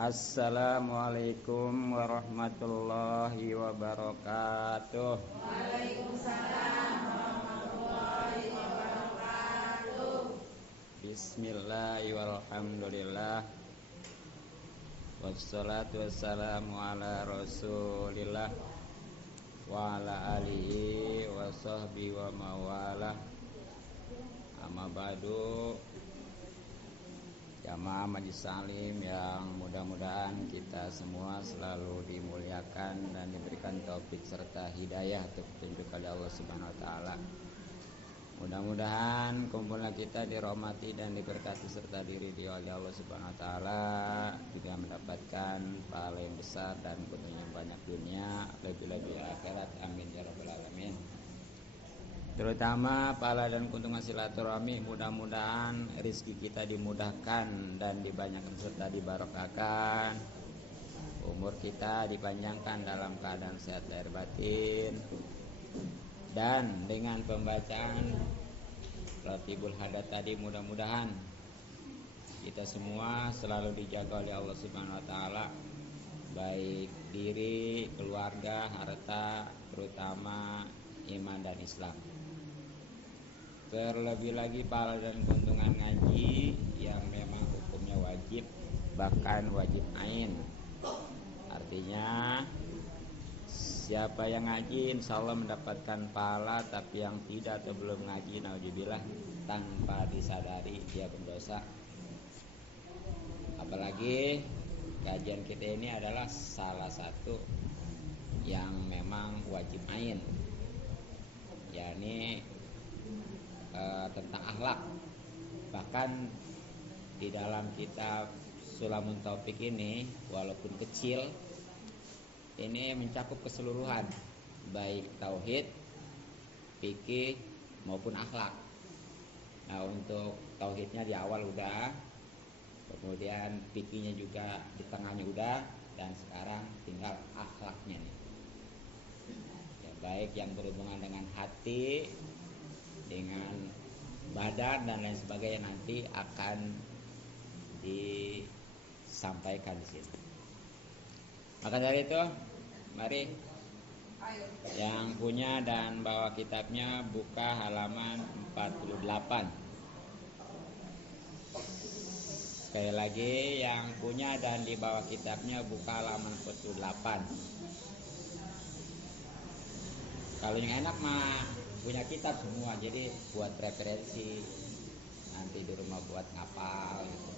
Assalamualaikum warahmatullahi wabarakatuh. Waalaikumsalam warahmatullahi wabarakatuh. Bismillahirrahmanirrahim. Walhamdulillah. Wassalatu wassalamu ala Rasulillah wa ala alihi wa sahbihi wa mawalah. Amma ba'du. Jamaah Majelis Salim yang mudah-mudahan kita semua selalu dimuliakan dan diberikan taufik serta hidayah atau petunjuk oleh Allah Subhanahu wa taala. Mudah-mudahan kumpulan kita dirahmati dan diberkati serta diridhoi oleh Allah Subhanahu wa taala, juga mendapatkan pahala yang besar dan keuntungan banyak dunia, lebih-lebih akhirat. Amin ya rabbal alamin. Terutama pahala dan keuntungan silaturahmi, mudah-mudahan rezeki kita dimudahkan dan dibanyakan serta dibarokahkan. Umur kita dipanjangkan dalam keadaan sehat lahir batin. Dan dengan pembacaan Ratibul Hadat tadi, mudah-mudahan kita semua selalu dijaga oleh Allah Subhanahu wa taala, baik diri, keluarga, harta, terutama iman dan Islam. Terlebih lagi pahala dan keuntungan ngaji yang memang hukumnya wajib, bahkan wajib ain. Artinya siapa yang ngaji insya Allah mendapatkan pahala, tapi yang tidak atau belum ngaji, naudzubillah, tanpa disadari dia berdosa. Apalagi kajian kita ini adalah salah satu yang memang wajib ain, yakni tentang akhlak. Bahkan di dalam kitab Sulamun Taufik ini, walaupun kecil, ini mencakup keseluruhan, baik tauhid, fikih maupun akhlak. Nah, untuk tauhidnya di awal udah, kemudian fikihnya juga di tengahnya udah, dan sekarang tinggal akhlaknya nih. Ya, baik yang berhubungan dengan hati, dengan badan dan lain sebagainya, nanti akan disampaikan di sini. Maka dari itu, mari yang punya dan bawa kitabnya buka halaman 48. Sekali lagi, yang punya dan dibawa kitabnya buka halaman 48. Kalau yang enak mah punya kitab semua, jadi buat referensi nanti di rumah buat ngapal gitu.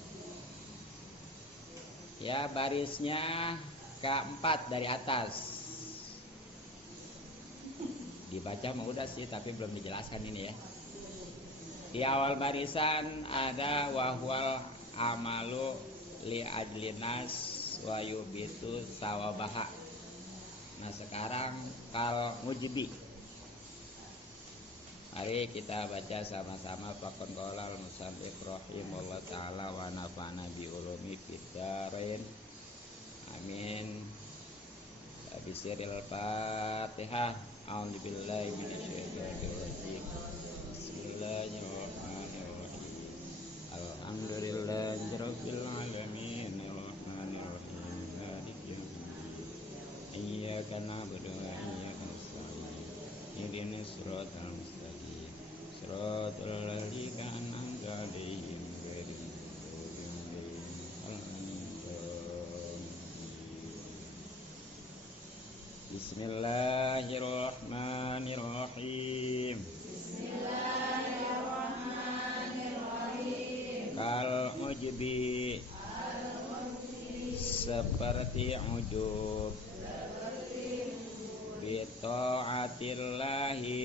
Ya, barisnya keempat dari atas. Dibaca mah udah sih, tapi belum dijelaskan ini ya. Di awal barisan ada wahwal amalu li ajlinas wa yubitu sawabaha. Nah, sekarang kal mujibi. Mari kita baca sama-sama. Faqad qala al-musannif rahimahullah taala wa nafa'ana bi ulumi fid dharain. Amin. Bismillahil Fatihah. A'udzu billahi minasyaitonir rajim. Bismillahirrahmanirrahim. Alhamdulillahirabbil alamin arrahmanir rahim maliki yaumiddin. Iyyaka na'budu wa iyyaka nasta'in. Ihdinas siratal mustaqim. Siratal ladzina an'amta 'alaihim ghairil maghdubi 'alaihim. Bismillahirrahmanirrahim. Bismillahirrahmanirrahim. Kal ujubi, seperti ujub, bi ta'atillahi,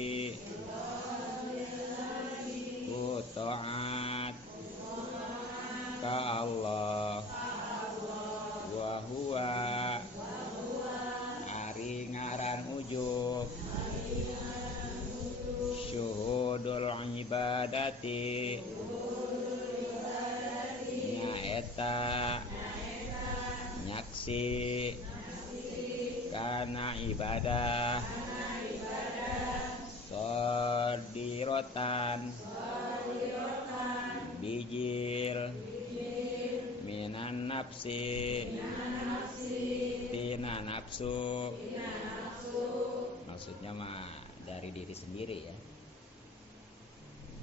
ku ta'at ka Allah, wa huwa, ari ngaran ujub, syuhudul ibadati, nyaeta nyaksi kana ibadah, sodirotan bijil minan nafsi tina nafsu. Maksudnya mah dari diri sendiri ya.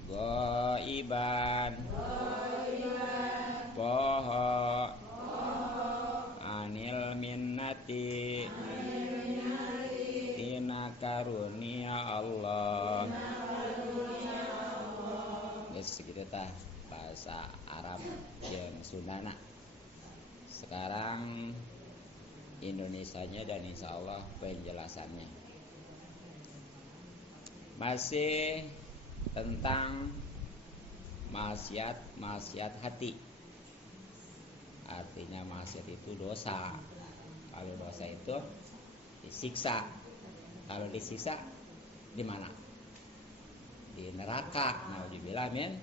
Ghaiban poho anil minnati tina karunia Allah. Segitu tah bahasa Arab yang Sundana. Sekarang Indonesianya dan insya Allah penjelasannya masih tentang maksiat hati. Artinya maksiat itu dosa. Kalau dosa itu disiksa. Kalau disiksa di mana? Di neraka. Nauzubillah min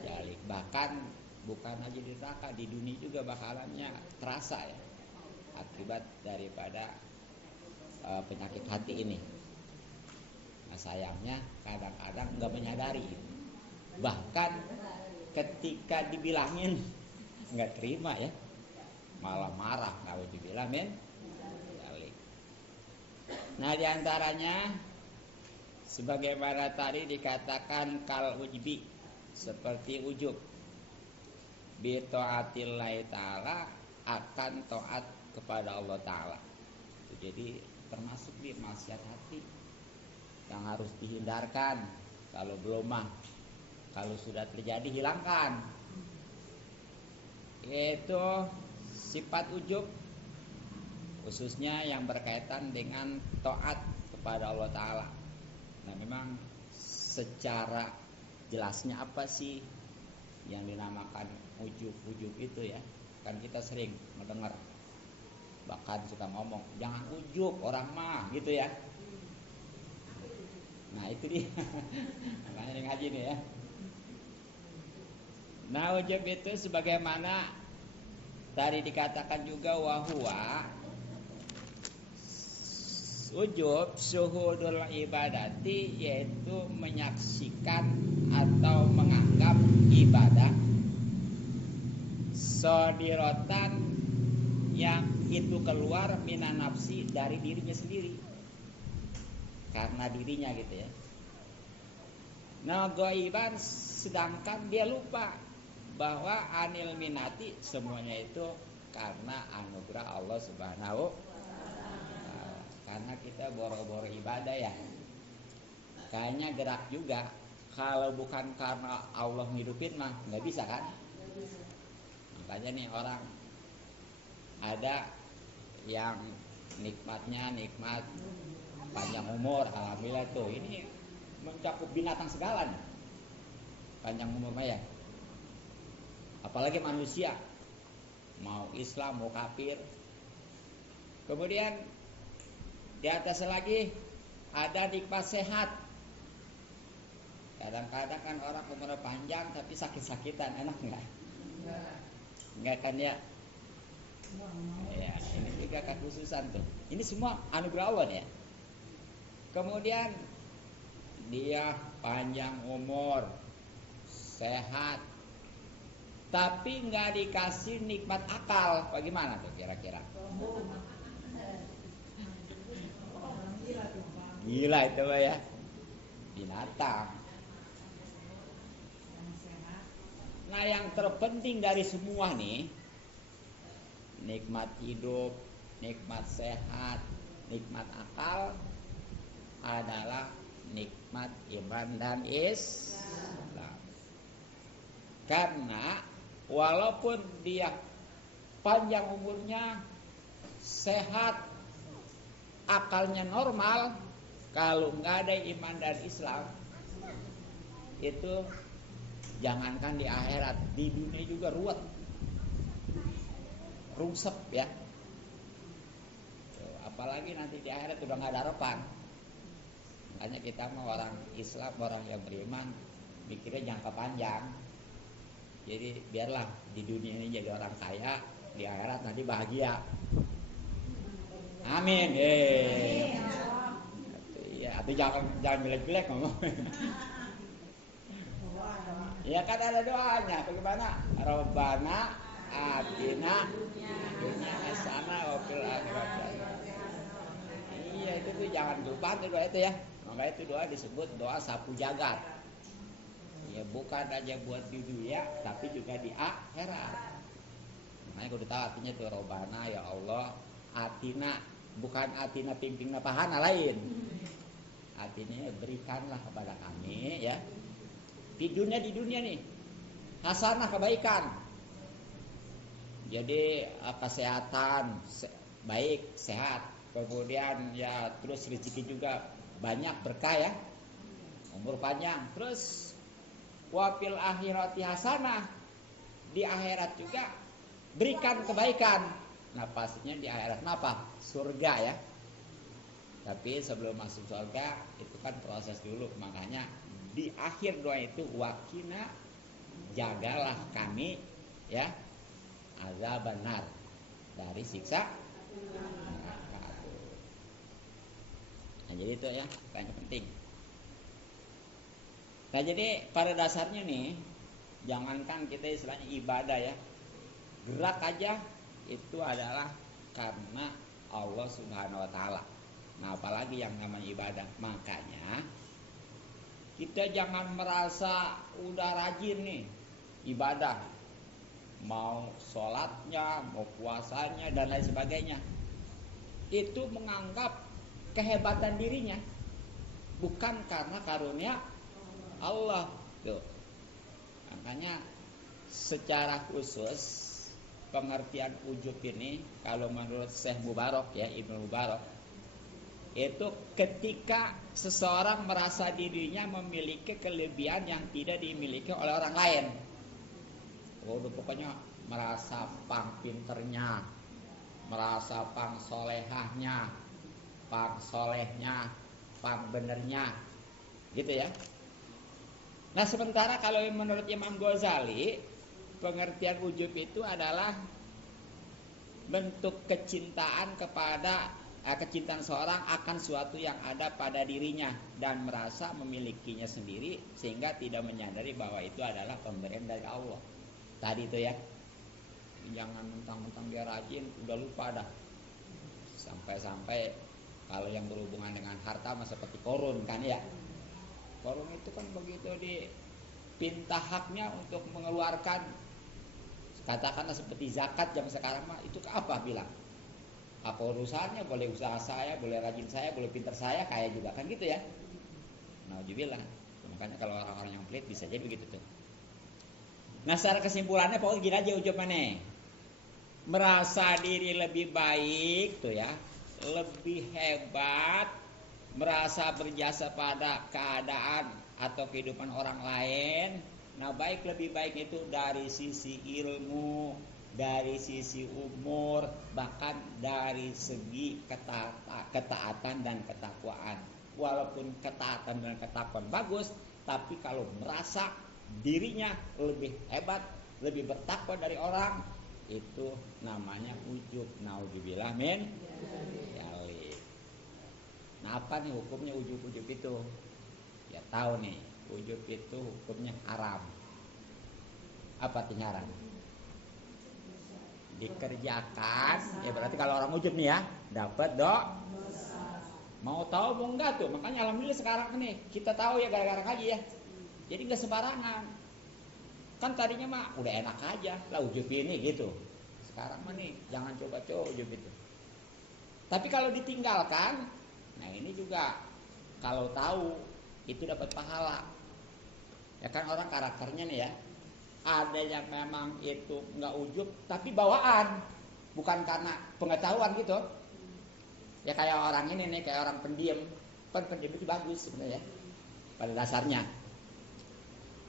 dzalik. Bahkan bukan aja di neraka, di dunia juga bakalannya terasa ya akibat daripada penyakit hati ini. Nah sayangnya kadang-kadang nggak menyadari. Bahkan ketika dibilangin nggak terima ya, malah marah. Nauzubillah min dzalik. Nah diantaranya sebagaimana tadi dikatakan kal ujbi, seperti ujub bi taatillahi ta'ala, akan taat kepada Allah Ta'ala. Jadi termasuk di maksiat hati yang harus dihindarkan. Kalau belum mah, kalau sudah terjadi hilangkan. Yaitu sifat ujub, khususnya yang berkaitan dengan taat kepada Allah Ta'ala. Nah memang secara jelasnya apa sih yang dinamakan ujub itu ya? Kan kita sering mendengar, bahkan suka ngomong jangan ujub orang mah gitu ya. Nah itu dia. Makanya ngaji nih ya. Nah ujub itu sebagaimana tadi dikatakan juga wahwa ujub syuhudul ibadati, yaitu menyaksikan atau menganggap ibadah sodirotan yang itu keluar minan nafsi, dari dirinya sendiri, karena dirinya gitu ya. Nah ghaiban, sedangkan dia lupa bahwa anil minati, semuanya itu karena anugerah Allah Subhanahu. Karena kita boro-boro ibadah ya, kayaknya gerak juga. Kalau bukan karena Allah ngidupin mah nggak bisa kan. Makanya nih orang ada yang nikmatnya nikmat panjang umur, alhamdulillah tuh, ini mencakup binatang segala nih panjang umurnya ya. Apalagi manusia, mau Islam mau kafir. Kemudian di atas lagi ada nikmat sehat. Kadang-kadang kan orang umurnya panjang tapi sakit-sakitan, enak nggak? Enggak kan ya? Ya, ini juga kekhususan tuh. Ini semua anugerah Allah ya. Kemudian dia panjang umur, sehat, tapi nggak dikasih nikmat akal. Bagaimana tuh kira-kira? Gila itu Pak ya. Binatang. Nah yang terpenting dari semua nih, nikmat hidup, nikmat sehat, nikmat akal, adalah nikmat iman dan Islam. Karena walaupun dia panjang umurnya, sehat, akalnya normal, kalau nggak ada iman dan Islam, itu jangankan di akhirat, di dunia juga ruwet, rungsep ya. Apalagi nanti di akhirat udah nggak ada harapan. Makanya kita mau orang Islam, orang yang beriman, mikirnya jangka panjang. Jadi biarlah di dunia ini jadi orang kaya, di akhirat nanti bahagia. Amin. Ya, atau jangan jelek-jelek ngomong. Ya kan ada doanya. Bagaimana? Rabbana atina dunya hasanah wa fil akhirati hasanah. Iya itu tuh jangan lupa tuh doa itu ya. Makanya itu doa disebut doa sapu jagat. Ya bukan aja buat di dunia tapi juga di akhirat. Makanya kudu tahu artinya tuh Robana ya Allah atina, bukan atina pimpingna pahana lain. Artinya berikanlah kepada kami ya di dunia nih hasanah kebaikan. Jadi kesehatan baik sehat, kemudian ya terus rezeki juga banyak berkah ya, umur panjang. Terus wafil akhirati hasanah, di akhirat juga berikan kebaikan. Nah pastinya di akhirat apa? Surga ya. Tapi sebelum masuk surga itu kan proses dulu. Makanya di akhir doa itu wakina jagalah kami ya azab benar dari siksa neraka. Nah jadi itu ya yang penting. Nah jadi pada dasarnya nih jangankan kita istilahnya ibadah ya, gerak aja itu adalah karena Allah Subhanahu wa taala. Nah, apalagi yang namanya ibadah. Makanya kita jangan merasa udah rajin nih ibadah, mau sholatnya, mau puasanya dan lain sebagainya. Itu menganggap kehebatan dirinya, bukan karena karunia Allah. Tuh. Makanya secara khusus pengertian ujub ini kalau menurut Syekh Mubarak ya, Ibnu Mubarak, itu ketika seseorang merasa dirinya memiliki kelebihan yang tidak dimiliki oleh orang lain. Pokoknya merasa pang pinternya, merasa pang solehahnya, pang solehnya, pang benernya, gitu ya. Nah sementara kalau menurut Imam Ghazali, pengertian ujub itu adalah bentuk kecintaan kecintaan seorang akan suatu yang ada pada dirinya dan merasa memilikinya sendiri sehingga tidak menyadari bahwa itu adalah pemberian dari Allah. Tadi itu ya, jangan mentang-mentang dia rajin udah lupa dah. Sampai-sampai kalau yang berhubungan dengan harta mah seperti korun kan ya. Korun itu kan begitu dipinta haknya untuk mengeluarkan, katakanlah seperti zakat zaman sekarang mah itu apa bilang? Apa urusannya, boleh usaha saya, boleh rajin saya, boleh pintar saya, kaya juga kan gitu ya. Nauzubillah. Makanya kalau orang-orang yang pelit bisa jadi begitu tuh. Nah secara kesimpulannya pokoknya gini aja ujub maneh. Merasa diri lebih baik tuh ya, lebih hebat, merasa berjasa pada keadaan atau kehidupan orang lain. Nah baik lebih baik itu dari sisi ilmu, dari sisi umur, bahkan dari segi ketaatan dan ketakwaan. Walaupun ketaatan dan ketakwaan bagus, tapi kalau merasa dirinya lebih hebat, lebih bertakwa dari orang, itu namanya ujub. Nauzubillah min dzalik. Nah apa nih hukumnya ujub-ujub itu? Ya tahu nih, ujub itu hukumnya haram. Apa artinya haram? Dikerjakan ya berarti kalau orang ujub nih ya dapat dosa. Mau tahu mau enggak tuh, makanya alhamdulillah sekarang nih kita tahu ya gara-gara ngaji ya, jadi nggak sembarangan. Kan tadinya mah udah enak aja lah ujub ini gitu, sekarang mah nih jangan coba-coba ujub itu. Tapi kalau ditinggalkan, nah ini juga kalau tahu itu dapat pahala ya kan. Orang karakternya nih ya, ada yang memang itu nggak ujub tapi bawaan, bukan karena pengetahuan gitu ya. Kayak orang ini nih, kayak orang pendiam. Pendiam itu bagus sebenarnya pada dasarnya.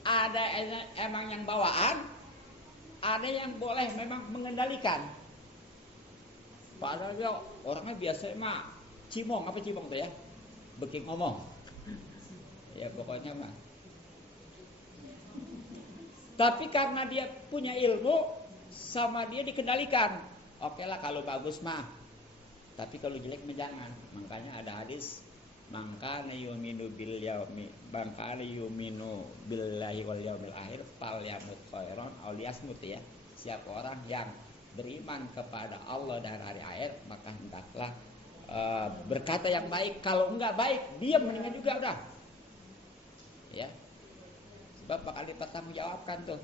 Ada emang yang bawaan, ada yang boleh memang mengendalikan. Padahal dia orangnya biasa mah cimong, apa cimong tuh ya, beking ngomong ya pokoknya mah. Tapi karena dia punya ilmu, sama dia dikendalikan. Oke lah kalau bagus mah. Tapi kalau jelek mah jangan. Makanya ada hadis, mangkana yuminu bil yaumi, mangkana yuminu billahi wal yaumil akhir falyamut khairan aw liyasmut ya. siapa orang yang beriman kepada Allah dan hari akhir, maka hendaklah berkata yang baik. Kalau enggak baik, diam mendingan juga udah. Ya. Sebab bakal dipertanggungjawabkan tuh.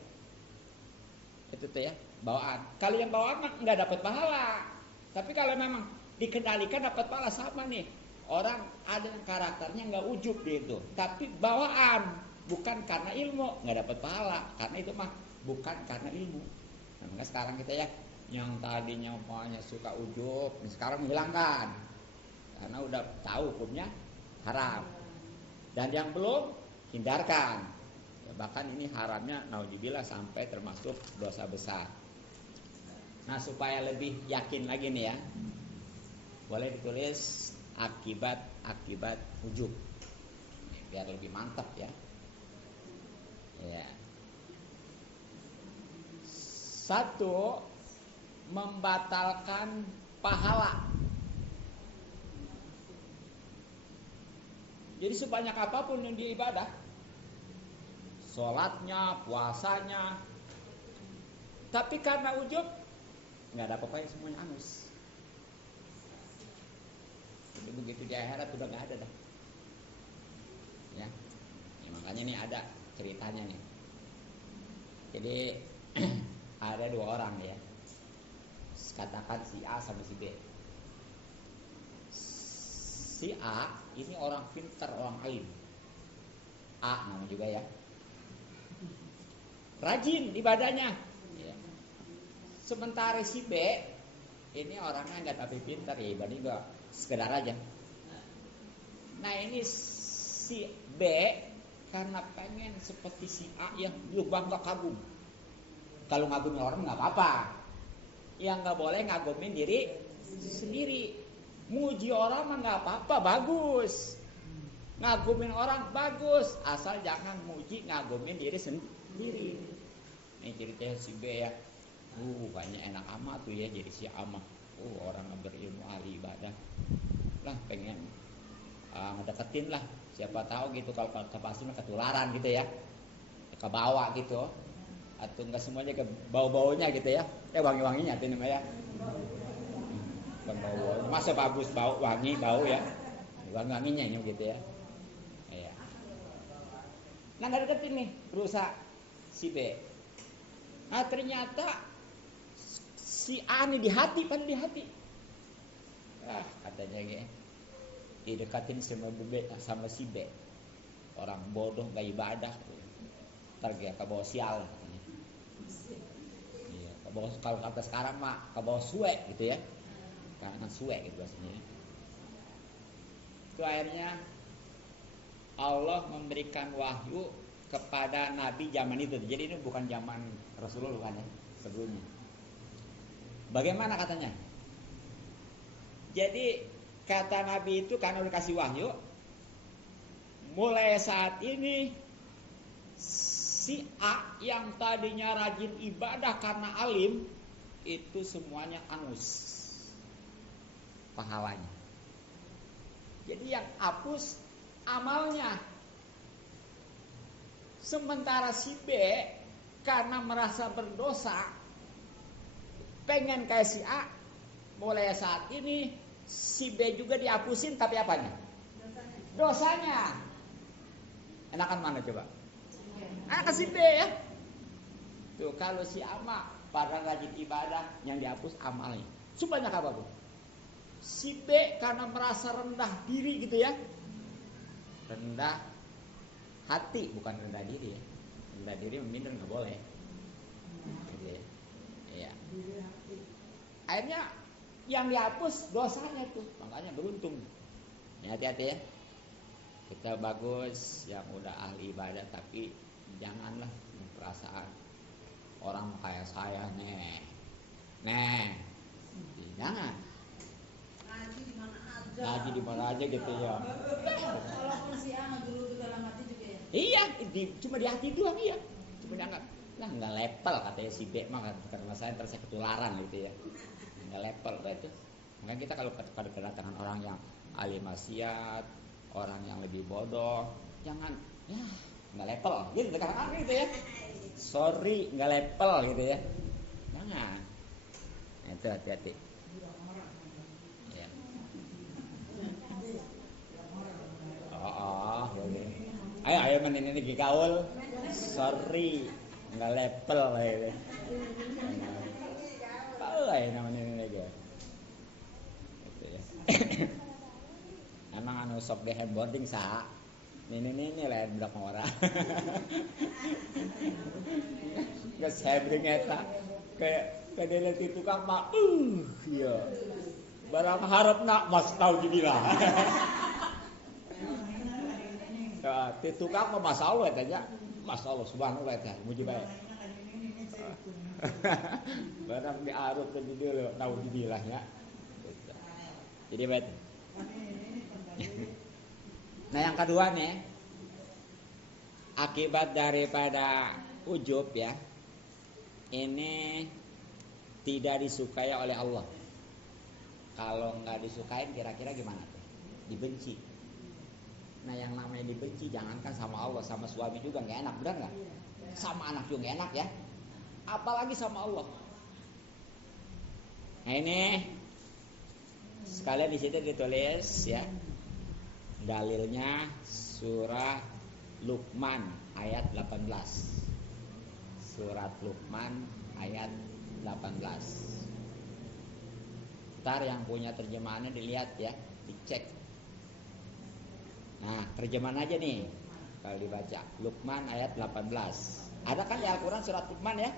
Itu tuh ya, bawaan. Kalau yang bawaan mah enggak dapat pahala. Tapi kalau memang dikendalikan dapat pahala. Sama nih. Orang ada yang karakternya enggak ujub dia itu, tapi bawaan, bukan karena ilmu, enggak dapat pahala. Karena itu mah bukan karena ilmu. Nah, maka sekarang kita ya, yang tadinya umpamanya suka ujub, sekarang menghilangkan karena udah tahu hukumnya haram. Dan yang belum, hindarkan. Ya, bahkan ini haramnya naudzubillah sampai termasuk dosa besar. Nah, supaya lebih yakin lagi nih ya, boleh ditulis akibat ujub, biar lebih mantap ya. Ya. 1, membatalkan pahala. Jadi sebanyak apapun yang dia ibadah, sholatnya, puasanya, tapi karena ujub nggak ada apa-apa, semuanya angus. Jadi begitu di akhirat udah nggak ada dah. Ya, makanya nih ada ceritanya nih. Jadi ada 2 orang ya. Katakan si A sama si B. Si A ini orang pintar, orang alim. A namanya juga ya. Rajin ibadahnya. Ya. Sementara si B ini orangnya nggak tapi pintar ya, ibadah juga sekedar aja. Nah ini si B karena pengen seperti si A yang bangga kagum. Kalau ngagumin orang nggak apa-apa. Yang nggak boleh ngagumin diri sendiri. Muji orang mah nggak apa-apa, bagus. Ngagumin orang bagus, asal jangan muji ngagumin diri sendiri. Ini ceritanya si B ya. Banyak enak amat tuh ya jadi si A mah. Orang berilmu, ahli ibadah. Lah pengen ngedeketin lah. Siapa tahu gitu kalau pasti ketularan gitu ya. Ke bawah gitu. Atau enggak semuanya ke bau-baunya gitu ya. Wangi-wanginya tuh namanya. Bau. Masa bagus bau, wangi bau ya. Wangi-wanginya gitu ya. Iya. Nah, enggak deketin nih, berusaha si B. Nah, ternyata si A nih di hati. Katanya gitu. Didekatin sama si B. Orang bodoh gak ibadah. Ntar kayak ke bawah sial. Iya, ke bawah, kalau kata sekarang mah ke bawah suwe gitu ya. Karena suwe gitu bahasanya. Itu akhirnya Allah memberikan wahyu kepada Nabi zaman itu. Jadi ini bukan zaman Rasulullah bukan ya, sebelumnya. Bagaimana katanya? Jadi kata Nabi itu karena dikasih wahyu, mulai saat ini si A yang tadinya rajin ibadah karena alim, itu semuanya angus pahalanya. Jadi yang hapus amalnya. Sementara si B karena merasa berdosa, pengen kayak si A, mulai saat ini si B juga dihapusin, tapi apanya? Dosanya. Enakan mana coba? Si B ya. Tuh kalau si A mah pada rajin ibadah, yang dihapus amalnya. Sebanyak apa tuh? Si B karena merasa rendah diri gitu ya. Rendah hati, bukan rendah diri ya. Rendah diri minder nggak boleh. Gitu ya. Iya. Akhirnya yang dihapus dosanya tuh, makanya beruntung. Ya, hati-hati ya. Kita bagus yang udah ahli ibadah, tapi janganlah perasaan orang kayak saya nih. Jangan. Ngaji di mana aja gitu ya. Walaupun si A dulu di dalam hati juga ya. Iya, cuma di hati doang ya. Cuma dianggap, lah nggak level katanya si B mah karena saya terus ketularan gitu ya. Nggak level itu. Makanya kita kalau kedatangan orang yang ahli maksiat, orang yang lebih bodoh, jangan ya nggak level gitu kadang-kadang gitu ya. Sorry nggak level gitu ya. Jangan. Nah, itu hati-hati. Ya. Oh, boleh. Ayo main ini gaul. Sorry, nggak level ini. Apa ya namanya ini lagi? Gitu ya. Emang anu sok ge handboarding sa. Ini lain budak ora. Geus handboarding eta. Kayak kadele ti tukang mah iya. Barang harapna mas tau jadilah. Ti tukang mah masalah eta nya. Masyaallah subhanallah eta muji bae. Barang diarep ke judul tau jadilah ya. Jadi baik. Nah yang kedua nih, akibat daripada ujub ya, ini tidak disukai oleh Allah. Kalau nggak disukain kira-kira gimana tuh? Dibenci. Nah yang namanya dibenci jangankan sama Allah, sama suami juga nggak enak, benar nggak? Sama anak juga nggak enak ya, apalagi sama Allah. Nah ini sekalian di situ ditulis ya. Dalilnya surah Luqman ayat 18. Surat Luqman ayat 18. Ntar yang punya terjemahannya dilihat ya, dicek. Nah, terjemahan aja nih. Kalau dibaca Luqman ayat 18. Ada kan di Al-Qur'an surat Luqman ya?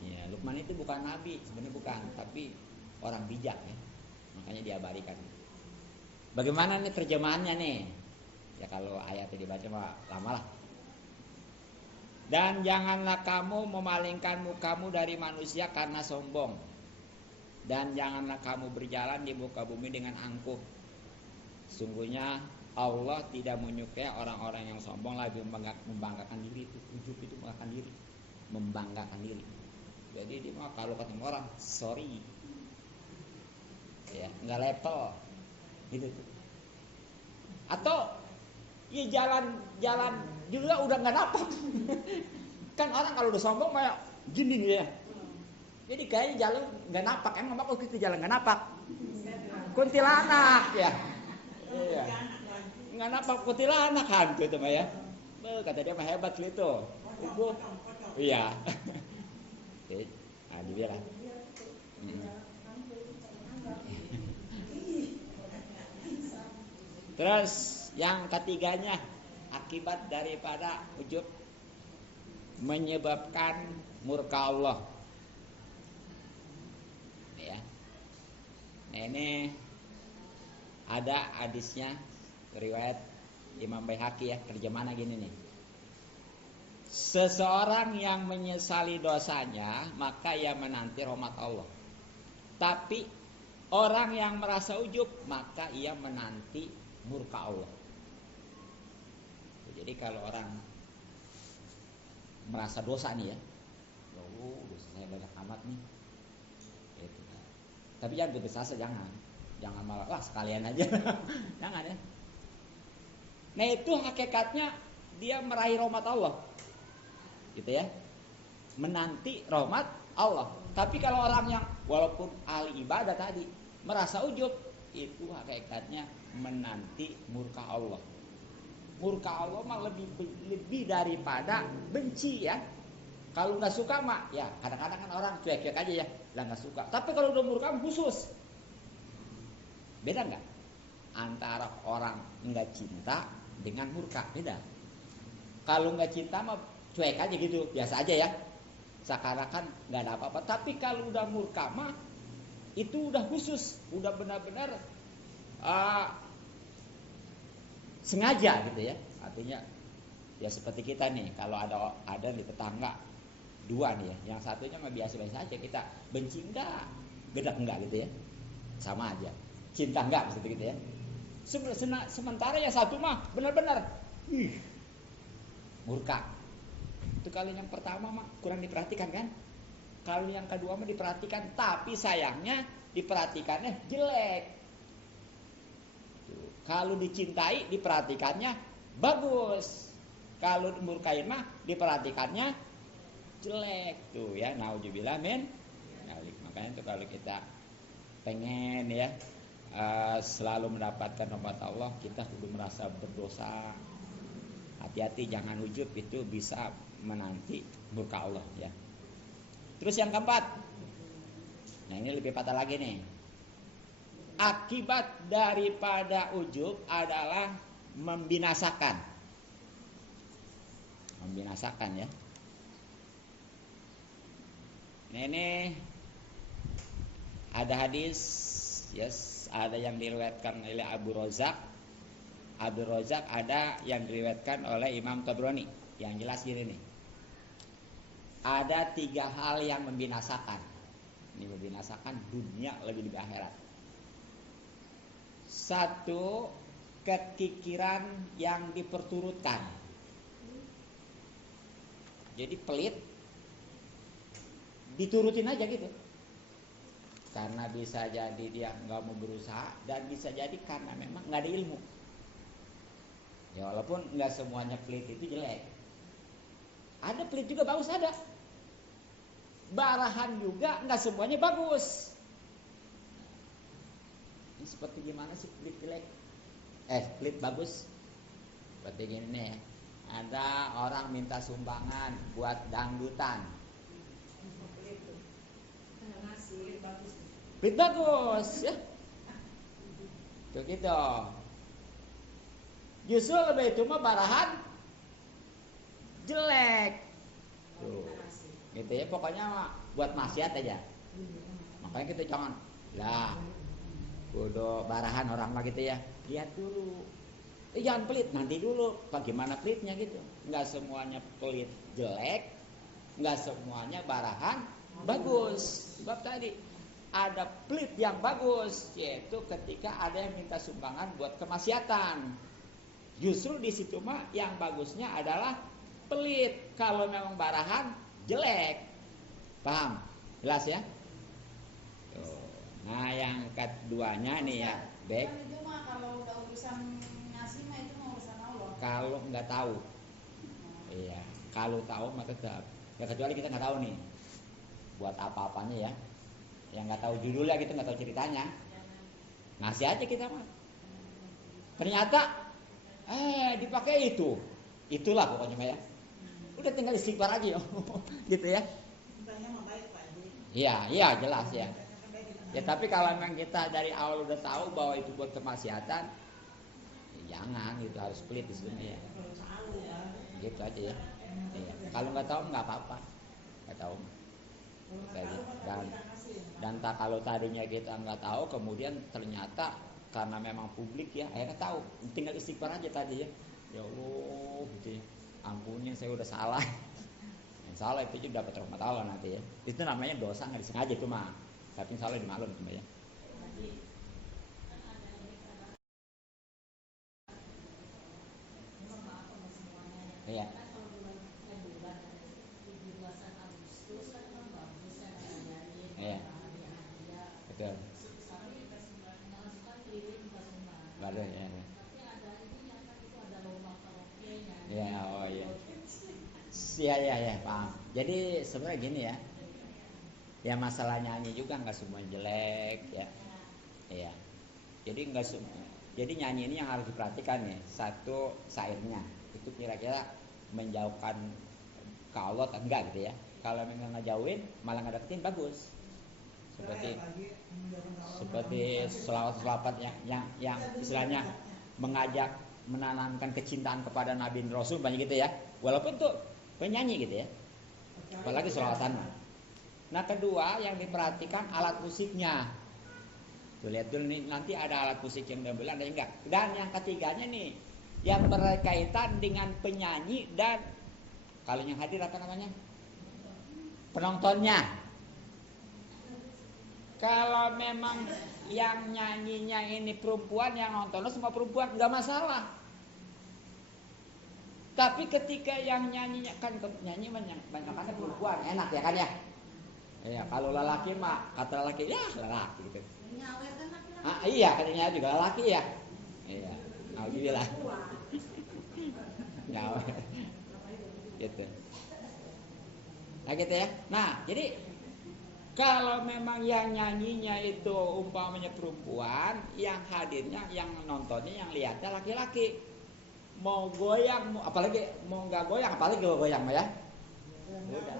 Ya, Luqman itu bukan nabi, sebenarnya bukan, tapi orang bijak ya. Makanya diabadikan. Bagaimana nih terjemahannya nih? Ya kalau ayatnya dibaca mah lama lah. Dan janganlah kamu memalingkan mukamu dari manusia karena sombong. Dan janganlah kamu berjalan di muka bumi dengan angkuh. Sungguhnya Allah tidak menyukai orang-orang yang sombong lagi membanggakan diri itu. Ujub itu membanggakan diri. Jadi dia mah kalau ketemu orang sorry. Ya, enggak level. Gitu tuh. Atau ya jalan juga udah nggak dapat. Kan orang kalau udah sombong kayak gini nih ya. Jadi kayaknya jalan nggak napak. Emang waktu itu jalan nggak napak. Kuntilanak ya. Iya. Nggak napak kuntilanak hantu itu mah ya. Kata dia mah hebat gitu. Ibu. Iya. Nah, dibilang. Terus yang ketiganya akibat daripada ujub menyebabkan murka Allah. Ya. Nah, ini ada hadisnya riwayat Imam Baihaqi ya, terjemahannya gini nih. Seseorang yang menyesali dosanya maka ia menanti rahmat Allah. Tapi orang yang merasa ujub maka ia menanti murka Allah. Jadi kalau orang merasa dosa nih ya, dosa saya banyak amat nih. Gitu. Tapi jangan putus asa, jangan malah wah sekalian aja, jangan ya. Nah itu hakikatnya dia meraih rahmat Allah, gitu ya, menanti rahmat Allah. Tapi kalau orang yang walaupun ahli ibadah tadi merasa ujub, itu hakikatnya menanti murka Allah. Murka Allah mah lebih daripada benci ya. Kalau nggak suka mah ya kadang-kadang kan orang cuek-cuek aja ya, lah nggak suka. Tapi kalau udah murka khusus. Beda nggak? Antara orang nggak cinta dengan murka beda. Kalau nggak cinta mah cuek aja gitu, biasa aja ya. Seakan-akan nggak ada apa-apa. Tapi kalau udah murka mah itu udah khusus, udah benar-benar sengaja gitu ya. Artinya ya seperti kita nih, kalau ada di tetangga dua nih ya, yang satunya mah biasa-biasa aja, kita benci enggak, gedek enggak gitu ya, sama aja. Cinta enggak seperti gitu ya. Sementara yang satu mah benar-benar murka. Itu kalau yang pertama mah kurang diperhatikan kan. Kalau yang kedua mah diperhatikan, tapi sayangnya diperhatikannya jelek. Kalau dicintai diperhatikannya bagus. Kalau dimurkain mah diperhatikannya jelek tuh ya, naudzubillah min dzalik. Makanya tuh kalau kita pengen ya selalu mendapatkan rahmat Allah, kita kudu merasa berdosa. Hati-hati jangan ujub, itu bisa menanti murka Allah ya. Terus yang keempat, nah ini lebih fatal lagi nih. Akibat daripada ujub adalah membinasakan. Membinasakan ya. Nah, ini ada hadis, yes, ada yang diriwayatkan oleh Abu Razak. Abu Razak ada yang diriwayatkan oleh Imam Tabrani. Yang jelas gini nih. Ada 3 hal yang membinasakan. Ini membinasakan dunia lebih di akhirat. 1, kekikiran yang diperturutkan. Jadi pelit diturutin aja gitu. Karena bisa jadi dia nggak mau berusaha, dan bisa jadi karena memang nggak ada ilmu. Ya walaupun nggak semuanya pelit itu jelek. Ada pelit juga bagus, ada. Barahan juga nggak semuanya bagus. Ini seperti gimana sih pelit jelek? Pelit bagus. Seperti gini nih. Ada orang minta sumbangan buat dangdutan. Pelit bagus ya. Tuh gitu. Justru lebih itu mah barahan jelek. Tuh. Gitu ya, pokoknya mah buat maksiat aja. Makanya kita jangan lah kudu barahan orang mah gitu ya. Lihat dulu. Jangan pelit, nanti dulu bagaimana pelitnya gitu. Enggak semuanya pelit jelek, enggak semuanya barahan bagus. Sebab tadi ada pelit yang bagus, yaitu ketika ada yang minta sumbangan buat kemaksiatan. Justru di situ mah yang bagusnya adalah pelit. Kalau memang barahan jelek. Paham? Jelas ya? Tuh. Nah, yang keduanya nih ya, baik. Itu mah kalau udah urusan ngasih mah itu mah urusan Allah. Kalau nggak tahu, iya. Kalau tahu mah tetap. Ya kecuali kita nggak tahu nih, buat apa-apanya ya. Yang nggak tahu judulnya gitu, nggak tahu ceritanya, ngasih aja kita mah. Ternyata, dipakai itulah pokoknya mah ya. Udah tinggal istighfar aja yo, gitu ya. Iya jelas ya. Ya tapi kalau memang kita dari awal udah tahu bahwa itu buat kemaksiatan, ya jangan gitu, harus pelit di sini ya. Gitu aja ya. Iya. Kalau nggak tahu nggak apa-apa, nggak tahu. Gitu. Dan tak kalau tadinya kita nggak tahu, kemudian ternyata karena memang publik ya, akhirnya tahu. Tinggal istighfar aja tadi ya. Ya Allah, gitu ya. Ampunin saya udah salah. Yang salah itu juga dapat rahmat Allah nanti ya. Itu namanya dosa nggak disengaja itu mah. Tapi salah dimaklum cuma ya. Iya. Iya. Betul. Baru ya. Ya, oh iya. Ya, paham. Jadi sebenarnya gini ya. Ya masalah nyanyi juga nggak semua jelek ya. Iya. Jadi nggak semua. Jadi nyanyi ini yang harus diperhatikan nih. Satu, syairnya itu kira-kira menjauhkan ke Allah atau enggak gitu ya. Kalau memang ngejauhin malah ngedeketin bagus. Seperti selawat-selawat yang istilahnya mengajak menanamkan kecintaan kepada Nabi dan Rasul banyak gitu ya. Walaupun tuh penyanyi gitu ya. Apalagi selawatan. Nah, kedua yang diperhatikan alat musiknya. Tuh lihat dulu nih, nanti ada alat musik yang diambil ada enggak. Dan yang ketiganya nih yang berkaitan dengan penyanyi dan kalau yang hadir apa namanya? Penontonnya. Kalau memang yang nyanyinya ini perempuan, yang nontonnya semua perempuan, enggak masalah. Tapi ketika yang nyanyinya kan nyanyi banyak kan perempuan, enak ya kan ya? Iya, kalau lelaki mah kata lelaki ya lelaki gitu. Iya katanya juga lelaki ya. Iya, alhamdulillah. Ya, gitu. Nah gitu ya. Nah jadi kalau memang yang nyanyinya itu umpamanya perempuan, yang hadirnya, yang nontonnya, yang lihatnya laki-laki. Mau goyang, apalagi mau nggak goyang, apalagi goyang ya. Udah,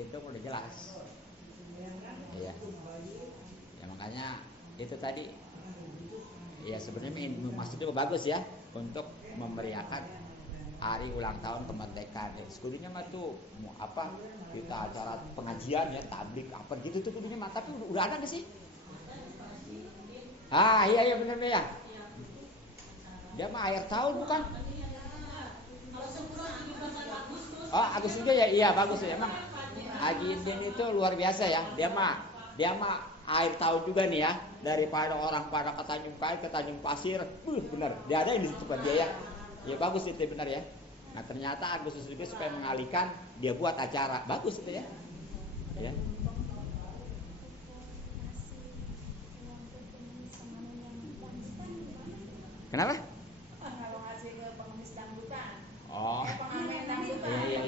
itu udah jelas. Iya. Ya makanya itu tadi. Ya sebenarnya maksudnya bagus ya untuk memeriahkan hari ulang tahun kemerdekaan. Kudunya mah tuh mau apa kita acara pengajian ya, tablik apa gitu tuh kudunya mah. Tapi udah ada nggak sih? Ah iya benar ya. Dia mah akhir tahun bukan? Oh Agustus juga ya, iya bagus ya emang. Haji Indien itu luar biasa ya. Dia mah akhir tahun juga nih ya. Daripada orang pada ke Tanjung Kain, ke Tanjung Pasir, bener. Dia ada yang di tempat dia ya. Ya bagus itu benar ya. Nah ternyata Agustus juga supaya mengalihkan dia buat acara bagus itu ya. Ya. Kenapa? Kalau ngasih ke pengemis dangdutan. Oh. Pengamen dangdutan. Iya.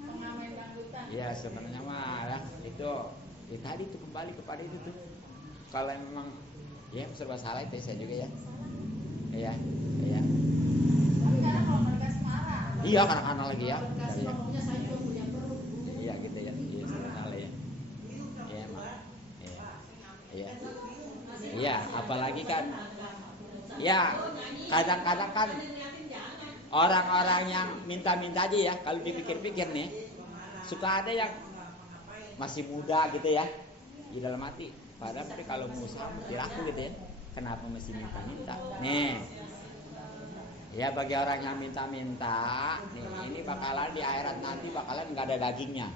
Pengamen dangdutan. Iya sebenarnya mah ya, itu ya tadi tuh kembali kepada itu tuh. Kalau memang ya serba salah itu saya juga ya. Iya. Tapi kadang kalau mereka semarah. Iya kadang-kadang lagi ya. Kasih ngomongnya saya juga punya perut. Iya gitu ya. Iya serba salah ya. Iya mak. Iya. Iya apalagi kan. Ya kadang-kadang kan orang-orang yang minta-minta aja ya. Kalau dipikir-pikir nih, suka ada yang masih muda gitu ya di dalam hati. Padahal tapi kalau berusaha diraku gitu ya. Kenapa mesti minta-minta? Nih, ya bagi orang yang minta-minta, nih ini bakalan di akhirat nanti bakalan nggak ada dagingnya.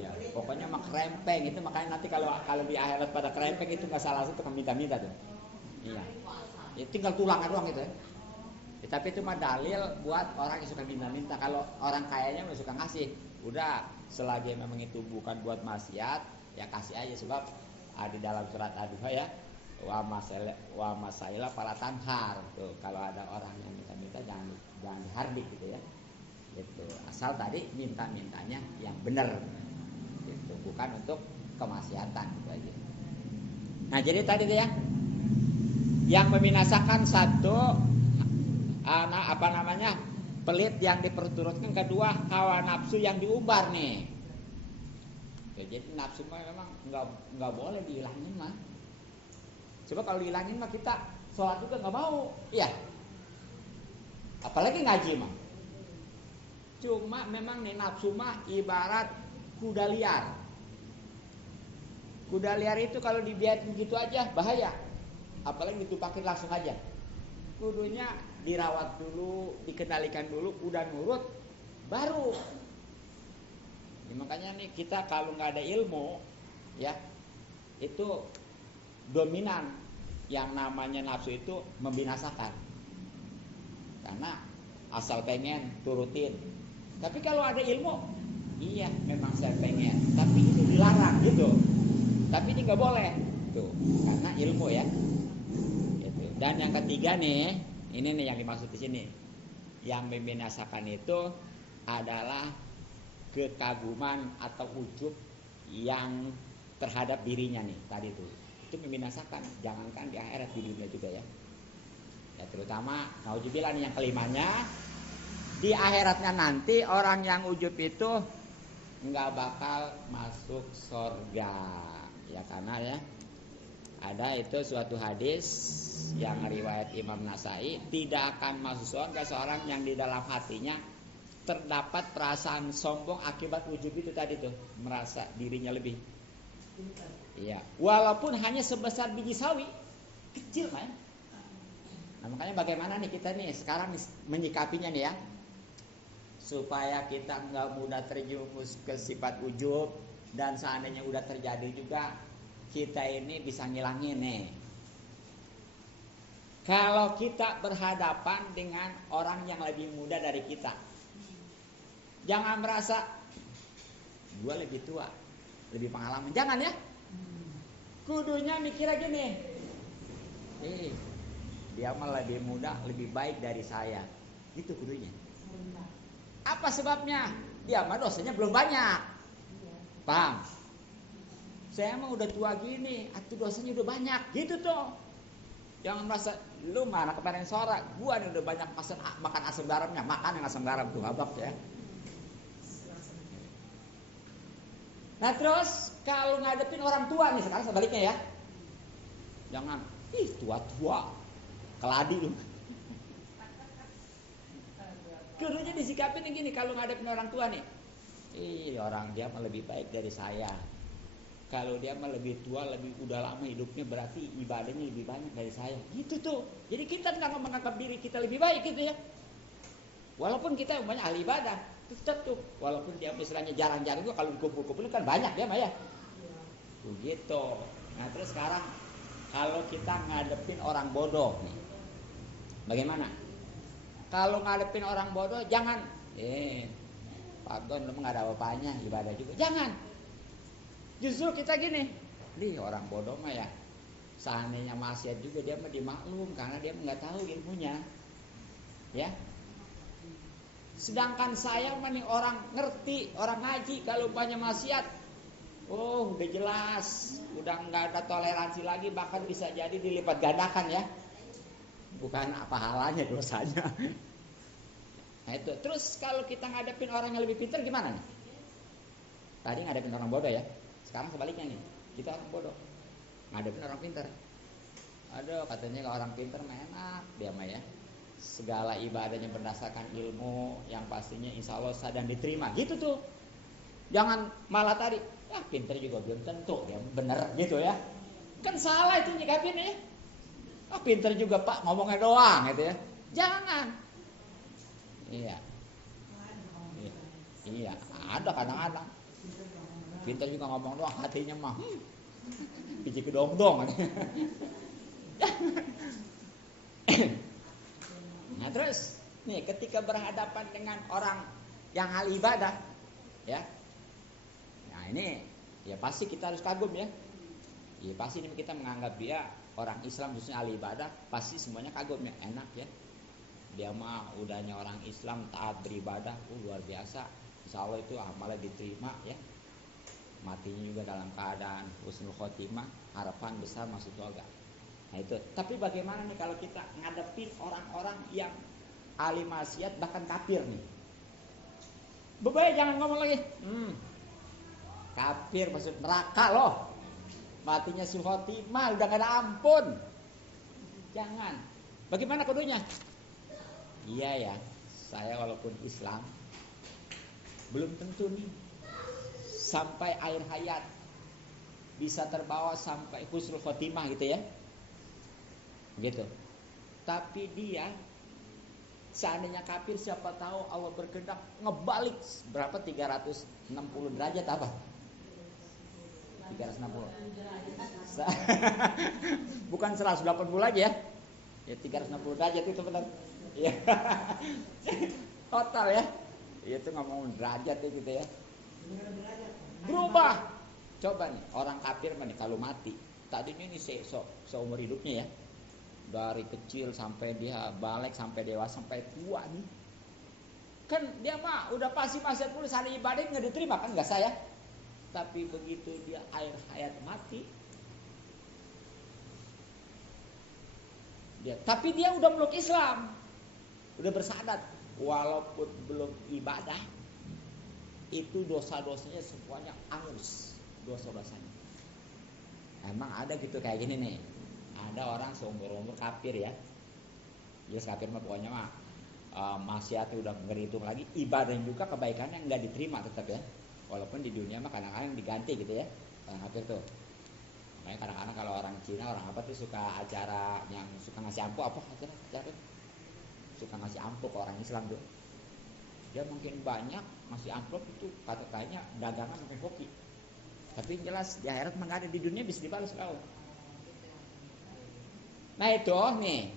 Iya, pokoknya mah krempeng itu makanya nanti kalau di akhirat pada krempeng itu nggak salah satu minta-minta tuh. Iya, ya, tinggal tulangnya doang gitu ya. Ya, tapi itu mah dalil buat orang yang suka minta-minta. Kalau orang kayanya udah suka ngasih, udah selagi memang itu bukan buat maksiat, ya kasih aja sebab ada di dalam surat Ad-Duha ya. Wa masaila pala tanhar tuh. Kalau ada orang yang minta-minta jangan dihardik gitu ya. Gitu. Asal tadi minta-mintanya yang benar. Gitu, bukan untuk kemaksiatan gitu aja. Nah, jadi tadi tuh ya. Yang membinasakan satu pelit yang diperturutkan, kedua hawa nafsu yang diumbar nih. Jadi nafsu mah memang nggak boleh dihilangin mah. Coba kalau dihilangin mah kita sholat juga nggak mau, iya. Apalagi ngaji mah. Cuma memang nih nafsu mah ibarat kuda liar. Kuda liar itu kalau dibiarin gitu aja bahaya. Apalagi ditumpakin langsung aja. Kudunya dirawat dulu, dikendalikan dulu, udah nurut, baru. Ya, makanya nih kita kalau nggak ada ilmu, ya itu dominan. Yang namanya nafsu itu membinasakan. Karena asal pengen turutin. Tapi kalau ada ilmu, iya memang saya pengen, tapi itu dilarang gitu. Tapi ini nggak boleh, tuh karena ilmu ya. Gitu. Dan yang ketiga nih, ini nih yang dimaksud di sini. Yang membinasakan itu adalah kekaguman atau ujub yang terhadap dirinya nih tadi tuh. Itu membinasakan, jangankan di akhirat, di dunia juga ya. Ya terutama nauzubillah nih yang kelimanya, di akhiratnya nanti orang yang ujub itu nggak bakal masuk surga ya, karena ya ada itu suatu hadis yang riwayat Imam Nasai, tidak akan masuk surga seorang yang di dalam hatinya terdapat perasaan sombong akibat ujub itu tadi tuh, merasa dirinya lebih. Iya, walaupun hanya sebesar biji sawi, kecil kan. Nah makanya bagaimana nih kita nih sekarang nih, menyikapinya nih ya, supaya kita nggak mudah terjerumus ke sifat ujub, dan seandainya udah terjadi juga kita ini bisa ngilangin nih. Kalau kita berhadapan dengan orang yang lebih muda dari kita, jangan merasa gue lebih tua, lebih pengalaman, jangan ya. Kudunya mikir aja nih, dia mah lebih muda, lebih baik dari saya, gitu kudunya. Apa sebabnya? dia mah dosanya belum banyak. Paham? Saya mah udah tua gini, atuh dosanya udah banyak, gitu tuh. Jangan merasa lu mana kemarin sore, gua nih udah banyak makan asam garamnya, makan yang asam garam tuh abang ya. Nah terus kalau ngadepin orang tua nih sekarang sebaliknya ya, jangan tua-tua keladi lu. Kudunya disikapin gini kalau ngadepin orang tua nih, orang dia mah lebih baik dari saya. Kalau dia mah lebih tua, lebih udah lama hidupnya, berarti ibadahnya lebih banyak dari saya. Gitu tuh. Jadi kita nggak menganggap diri kita lebih baik gitu ya. Walaupun kita banyak ahli ibadah, tetap tuh. Walaupun dia misalnya jarang-jarang tuh kalau dikumpul-kumpulin kan banyak dia mah ya. Begitu. Nah terus sekarang kalau kita ngadepin orang bodoh nih, bagaimana? Kalau ngadepin orang bodoh jangan, Pak Don lu nggak ada apa-apanya, ibadah juga. Jangan. Justru kita gini, orang bodoh mah ya, seandainya maksiat juga dia mah dimaklum karena dia nggak tahu ilmunya, ya. Sedangkan saya mah nih orang ngerti, orang ngaji kalau banyak maksiat, udah jelas, udah nggak ada toleransi lagi, bahkan bisa jadi dilipat gandakan ya, bukan pahalanya dosanya. Nah itu, terus kalau kita ngadepin orang yang lebih pintar gimana nih? Tadi ngadepin orang bodoh ya. Sekarang sebaliknya nih, kita orang bodoh ngadepin orang pintar. Aduh, katanya kalau orang pintar mah enak dia mah ya. Segala ibadahnya berdasarkan ilmu yang pastinya insya Allah sah dan diterima. Gitu tuh. Jangan malah tadi, pintar juga belum tentu dia bener gitu ya. Kan salah itu nyikapin ya. Pintar juga Pak ngomongnya doang gitu ya. Jangan. Iya, ada kadang-kadang. Pintar juga ngomong doang, hatinya mah biji kedong-dong. Nah terus nih ketika berhadapan dengan orang yang ahli ibadah ya, nah ini ya pasti kita harus kagum ya. Ya pasti ini kita menganggap dia orang Islam khususnya ahli ibadah, pasti semuanya kagum ya, enak ya. Dia mah udahnya orang Islam taat beribadah, luar biasa. Insya Allah itu amalnya diterima ya. Matinya juga dalam keadaan husnul khotimah, harapan besar masuk surga. Nah itu. Tapi bagaimana nih kalau kita ngadepin orang-orang yang ahli maksiat bahkan kafir nih? Bebaik jangan ngomong lagi. Kafir maksud neraka loh. Matinya husnul khotimah udah gak ada ampun. Jangan. Bagaimana kudunya? Iya ya, saya walaupun Islam belum tentu nih sampai akhir hayat bisa terbawa sampai husnul khotimah gitu ya, gitu. Tapi dia seandainya kafir, siapa tahu Allah berkehendak ngebalik berapa 360 derajat apa? 360. Bukan 180 lagi ya. Ya 360 derajat itu benar. Iya. Total ya. Itu ngomong derajat ya gitu ya. Berubah. Coba nih orang kafir nih kalau mati, tadinya ini seumur hidupnya ya, dari kecil sampai dia balik sampai dewasa sampai tua nih, kan dia mah udah pasti masa puluh hari ibadah nggak diterima kan, nggak saya. Tapi begitu dia akhir hayat mati, tapi dia udah meluk Islam, udah bersahadat, walaupun belum ibadah, itu dosa-dosanya semuanya angus, dosa-dosanya. Emang ada gitu kayak gini nih, ada orang seumur-umur kafir ya, yes kafir mah pokoknya mah maksiatnya udah berhitung lagi, ibadah juga kebaikannya nggak diterima tetap ya, walaupun di dunia mah kadang-kadang diganti gitu ya, orang kafir tuh. Makanya kadang-kadang kalau orang Cina, orang apa tuh suka acara yang suka ngasih amplop, apa acara suka ngasih amplop ke orang Islam tuh. Dia mungkin banyak ngasih amplop itu kayaknya dagangan sampai hoki. Tapi yang jelas di akhirat mah ada, di dunia bisa dibalas kau. Nah itu nih,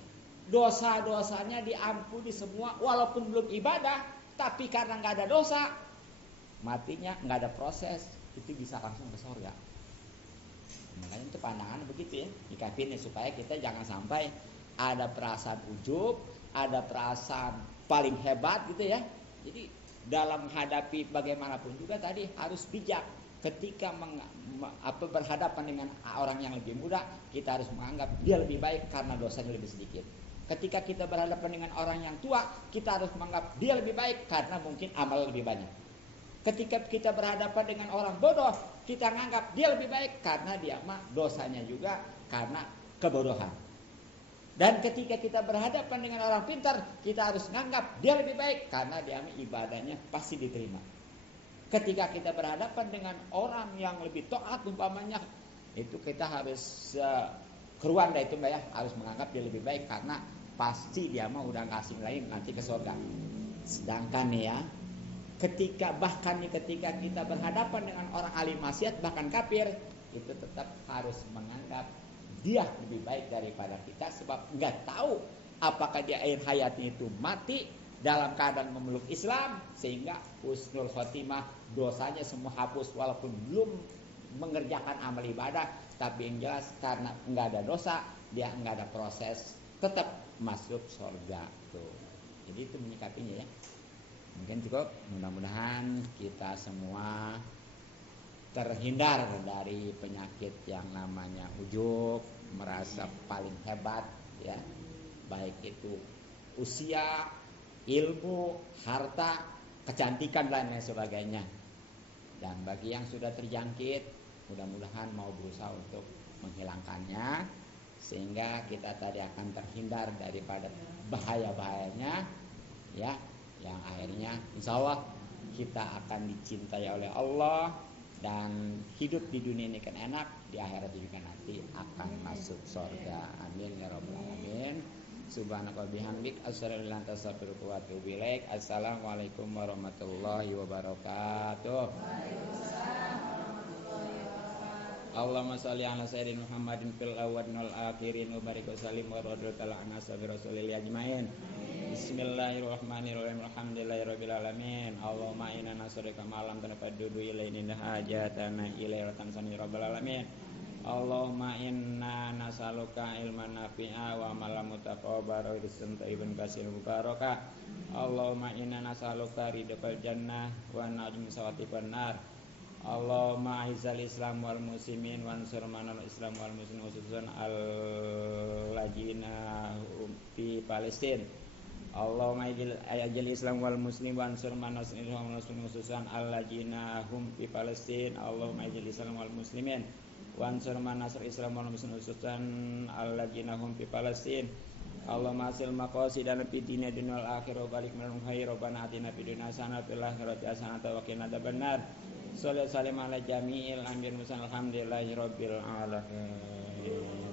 dosa-dosanya diampuni semua walaupun belum ibadah, tapi karena nggak ada dosa, matinya nggak ada proses, itu bisa langsung ke surga. Makanya itu pandangan begitu ya, nyikapin supaya kita jangan sampai ada perasaan ujub, ada perasaan paling hebat gitu ya. Jadi dalam menghadapi bagaimanapun juga tadi harus bijak. Ketika berhadapan dengan orang yang lebih muda, kita harus menganggap dia lebih baik karena dosanya lebih sedikit. Ketika kita berhadapan dengan orang yang tua, kita harus menganggap dia lebih baik karena mungkin amal lebih banyak. Ketika kita berhadapan dengan orang bodoh, kita menganggap dia lebih baik karena dia mah dosanya juga karena kebodohan. Dan ketika kita berhadapan dengan orang pintar, kita harus menganggap dia lebih baik karena dia ibadahnya pasti diterima. Ketika kita berhadapan dengan orang yang lebih taat umpamanya, itu kita harus keruan dari itu Mbak ya, harus menganggap dia lebih baik karena pasti dia mah udah ngasih lain nanti ke surga. Sedangkan nih ya, ketika kita berhadapan dengan orang ahli maksiat bahkan kafir, itu tetap harus menganggap dia lebih baik daripada kita, sebab nggak tahu apakah dia akhir hayatnya itu mati dalam keadaan memeluk Islam sehingga husnul khotimah, dosanya semua hapus walaupun belum mengerjakan amal ibadah, tapi yang jelas karena nggak ada dosa, dia nggak ada proses, tetap masuk surga tuh. Jadi itu menyikapinya ya. Mungkin cukup, mudah-mudahan kita semua terhindar dari penyakit yang namanya ujub, merasa paling hebat ya, baik itu usia, ilmu, harta, kecantikan dan lain sebagainya. Dan bagi yang sudah terjangkit, mudah-mudahan mau berusaha untuk menghilangkannya sehingga kita tadi akan terhindar daripada bahaya-bahayanya ya, yang akhirnya insya Allah kita akan dicintai oleh Allah dan hidup di dunia ini kan enak, di akhirat juga nanti akan masuk surga. Amin ya rabbal alamin. Subhanaka bihamdik asyhadu an la ilaha illa anta astaghfiruka wa atubu ilaik. Assalamualaikum warahmatullahi wabarakatuh. Allahumma shalli ala sayyidina Muhammadin fil awwalin wal akhirin wa barik wa sallim wa radhiyallahu ta'ala an ashabi rasulillah ajmain. Bismillahirrahmanirrahim. Alhamdulillahirabbil alamin. Allahumma inna nas'aluka ma lam tanfa'du ilaina hajatana ilaihi rabbana rabbal alamin. Allahumma inna nas'aluka ilman nafi'a wa amalan mutaqabbala wa rizqan thayyiban katsiran mubarakah. Allahumma inna nas'aluka ridhal jannah wa na'udzu min nar. Allahumma a'izzal Islam wal muslimin wansur manal Islam wal muslimin khususan al-lajina fi Palestina. Allahumma a'izzal Islam wal muslimin wansur manal Islam wal muslimin khususan al-lajina hum fi Palestina. Allahumma a'izzal Islam wal muslimin wansur manal Islam wal muslimin khususan al-lajina hum fi Palestina. Allahumma asil maqasidana fid dunya wal akhirah balik minal khair rabbana atina fid dunya hasanah wa fil akhirati hasanah wa qina adzabannar. Shallallahu alaihi wa sallam ala jami'il anbiya'i wal mursalin alhamdulillahi rabbil alamin.